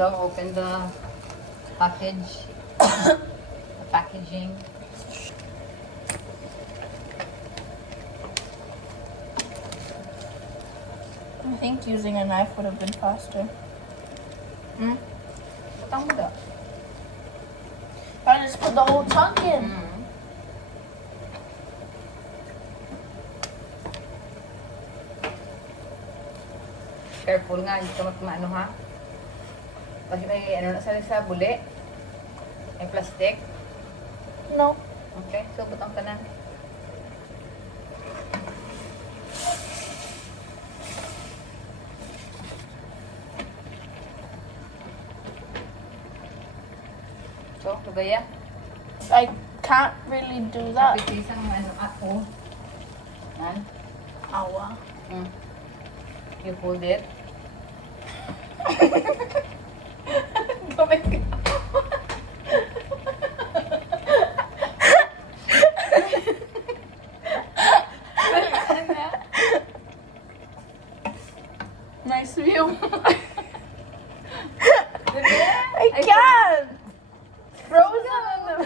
So, open the package. The packaging. I think using a knife would have been faster. Butang mo daw. I just put the whole chunk in. Careful nga, hindi ka maano ha. Kasi may ano na sa buli. May plastic. No. Okay, so butang ka na. So, kagaya. I can't really do that. Isang ano ako. Yan. Awa. You hold it. Oh my God. Nice view. I can't. Frozen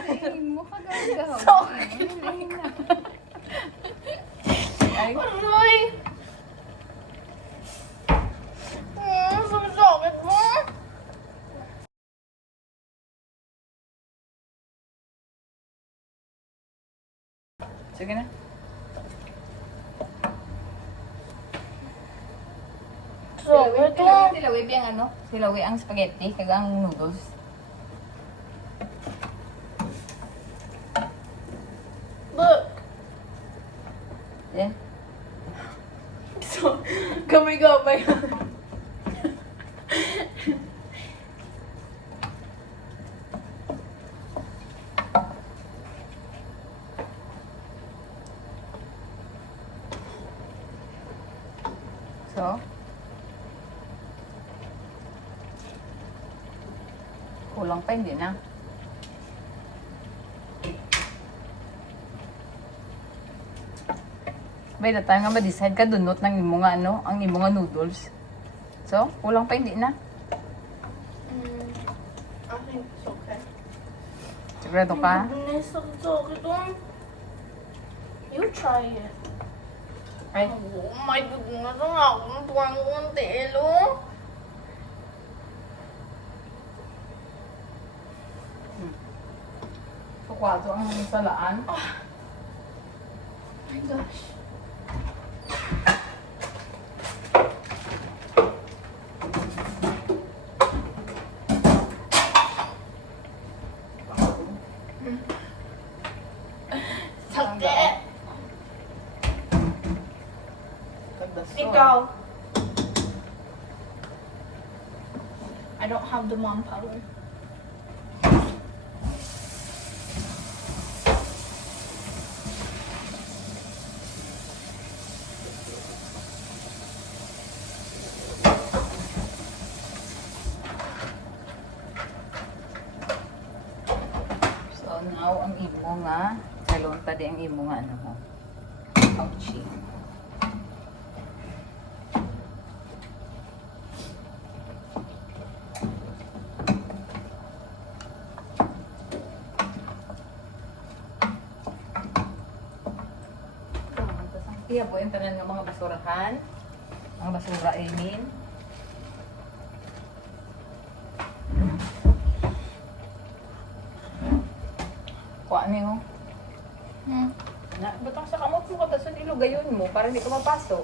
in the Mukha gagaw. Sorry. Ay, Aray. Sakit mo. sige na. So, ito. Silawi ang ano? Silawi ang spaghetti, kagang noodles. Look. Yan. So, coming up my So, kulang pa, hindi na. By the time nga ma-decide ka, dunot ng imo nga ano, ang imo nga noodles. So, kulang pa, hindi na. I think it's okay. Sigurado ka? You try it. Ay, Oh my goodness, ang akong tuwang konti, elo. sukwato ang salaan. Oh my gosh. Sakit. Ikaw. I don't have the mom power. So, now, ang imo nga, salon pa di ang imo nga, ano mo. Ouchie. Kaya po yung tanan ng mga basurahan. Mga basura, I mean. Kuha niyo. Na, batang sa kamot mo ka, tapos ilugayon mo para hindi ka mapasok.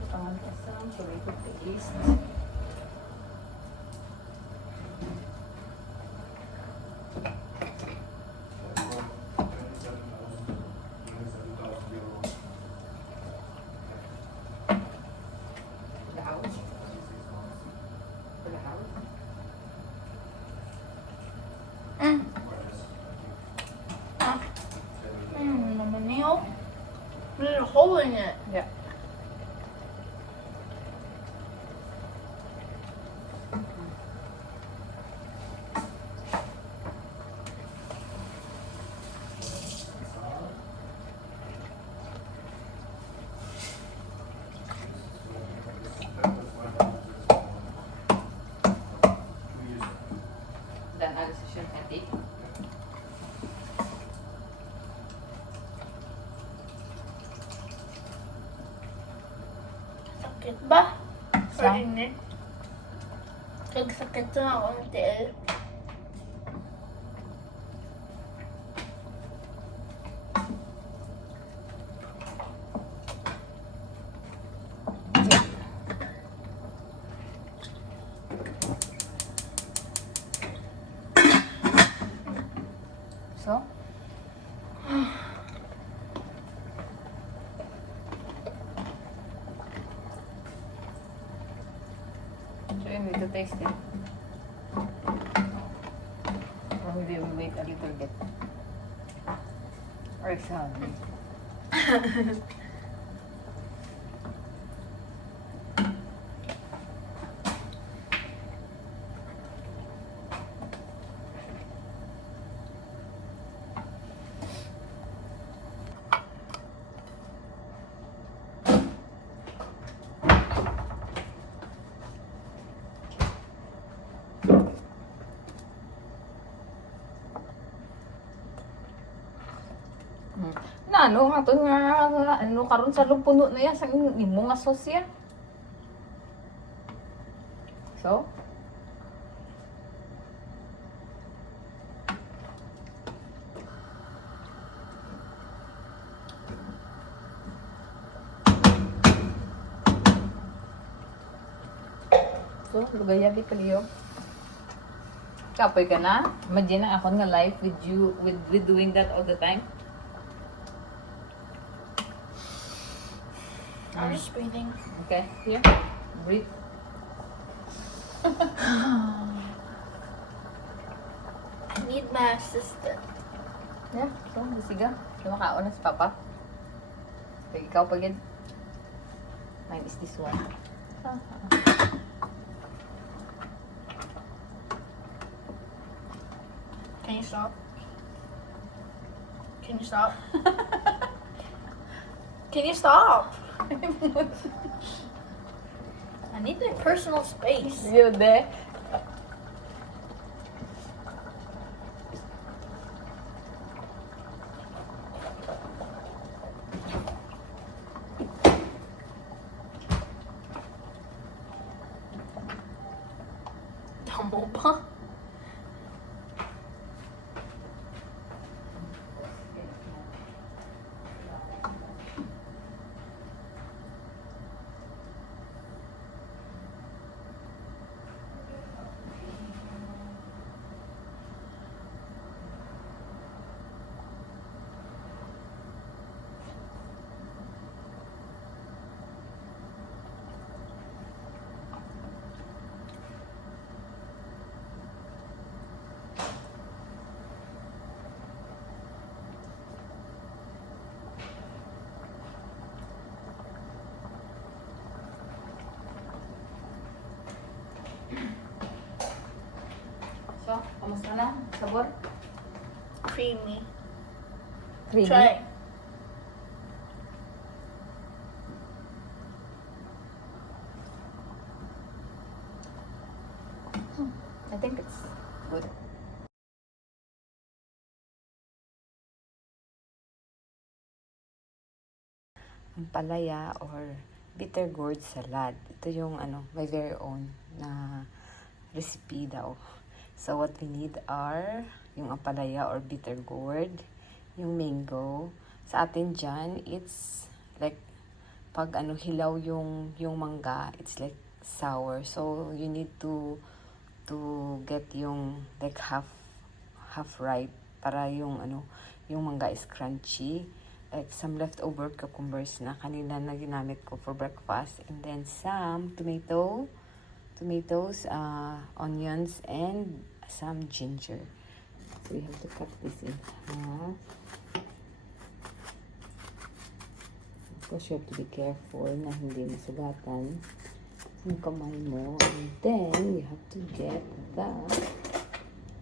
Batangan kasam, tomato paste. Naman niyo. There's a hole in it. Yeah. Sure, Kati. Sakit ba? Or Sa- init? Nagsakit na ako ng tiil. So? So you need to taste it. Or maybe we wait a little bit. Or some. Na ano nga to nga ano karon sa puno na yan sa imo nga sauce yan. So? So, lugaya di paliyo. Kapoy ka na? Imagine na ako nga live with you with doing that all the time. I'm just breathing. Okay, here. Breathe. I need my assistant. Yeah, so, bisiga. Lumakaon na si Papa. Okay, ikaw pa yun. Mine is this one. Can you stop? Can you stop? Can you stop? I need my personal space. Yun de. Tamo pa? So, kamusta na? Sabor? Creamy. Creamy? Try. I think it's good. Ampalaya or bitter gourd salad. Ito yung my very own na recipe daw. So what we need are yung ampalaya or bitter gourd, yung mango. Sa atin dyan, it's like pag hilaw yung mangga, it's like sour. So you need to get yung like half ripe para yung yung mangga is crunchy. Like some leftover cucumbers na kanina na ginamit ko for breakfast, and then some tomatoes, onions, and some ginger. So we have to cut this in half. Of course, you have to be careful na hindi masugatan yung kamay mo. And then you have to get the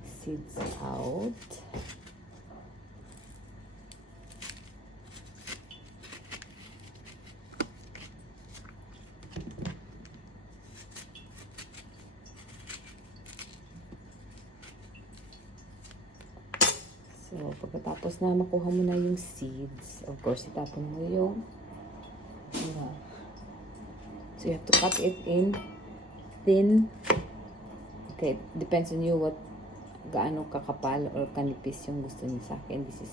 seeds out. pagkatapos na makuha mo na yung seeds, of course, itapon mo yung ano. So, you have to cut it in thin. Okay, depends on you what gaano kakapal or kanipis yung gusto niyo. Sa akin, this is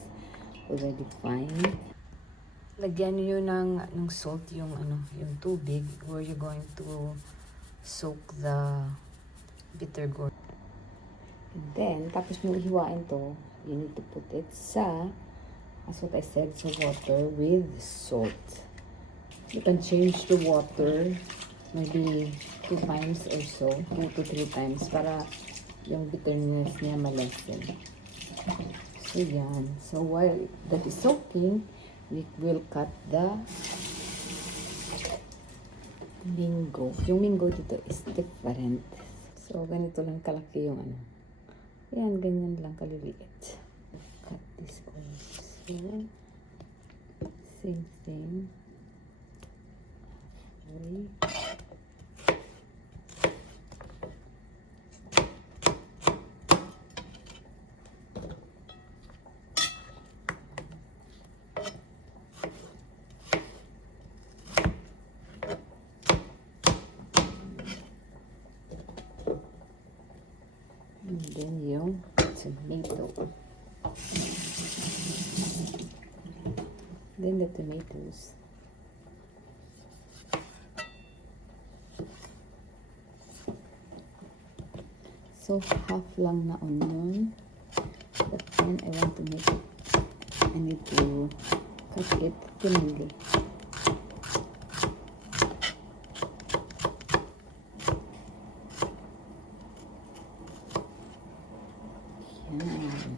already fine. Lagyan niyo ng salt yung yung tubig where you're going to soak the bitter gourd. And then, tapos mo ihiwain to, you need to put it sa, as what I said, sa water with salt. You can change the water maybe 2 times or so, 2 to 3 times para yung bitterness niya malesen. So, yan. So, while that is soaking, we will cut the mango. Yung mango dito is different. So, ganito lang kalaki yung Yan, ganyan lang kaliliit. Cut this also. Same thing. Okay. And then yung tomato. Then the tomatoes. So, half lang na onion. But then, I want to make it, I need to cut it thinly. Yan.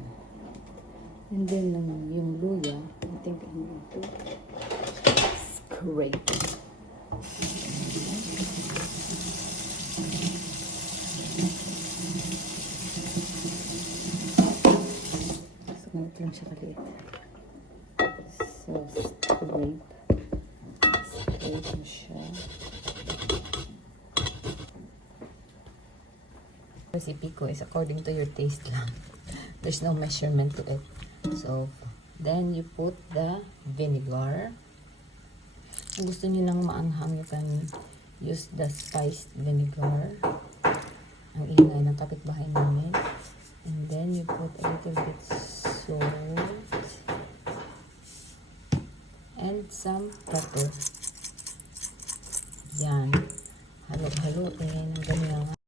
And then, yung luya, I think I'm going to scrape. Ganito lang siya kaliit. So, scrape. Scrape mo siya. Recipe ko is according to your taste lang. There's no measurement to it. So, then you put the vinegar. Kung gusto niyo lang maanghang, you can use the spiced vinegar. Ang ingay ng kapitbahay namin. And then you put a little bit salt and some pepper. Yan. Halo-halo. Tingnan ng ganyan.